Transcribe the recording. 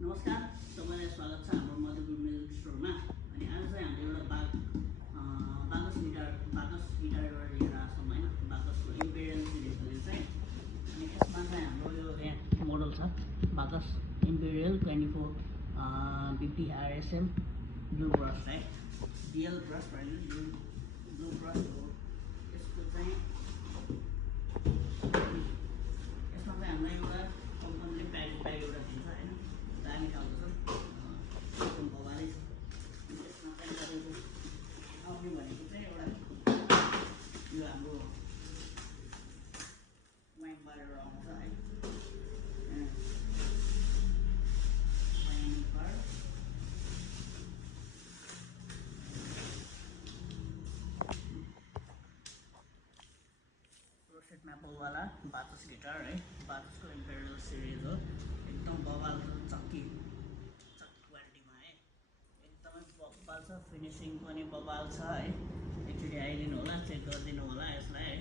नमस्कार, सबैलाई स्वागत छ हाम्रो मधुपुर म्युजिक स्टोरमा। अनि आज चाहिँ हामीले एउटा बाकस गिटार एउटा लिएर आएको छौँ होइन, बाकसको इम्पेरियल सिरिजले चाहिँ। अनि यसमा चाहिँ हाम्रो यो यहाँ मोडल छ बाकस इम्पेरियल 2450 RSM ब्लू ब्रस है, डिएल ब्रस होइन, ब्लू ब्रस हो। यसको चाहिँ यसमा चाहिँ हामीलाई एउटा कम्पनीले प्याकेट एउटा दिन्छ होइन, दामी खालको छ, भवाले छ। यसमा चाहिँ तपाईँको आउने भनेको चाहिँ एउटा यो हाम्रो वाइन बारबाट आउँछ है, वाइन बार। रोसेट म्यापलवाला बाकस गिटार है, बाकसको इम्पेरियल सिरिज हो। एकदम बवाल चक्की क्वालिटीमा है, एकदमै बवाल छ, फिनिसिङ पनि बवाल छ है। एकचोटि आइदिनु होला, चेक गरिदिनु होला यसलाई है।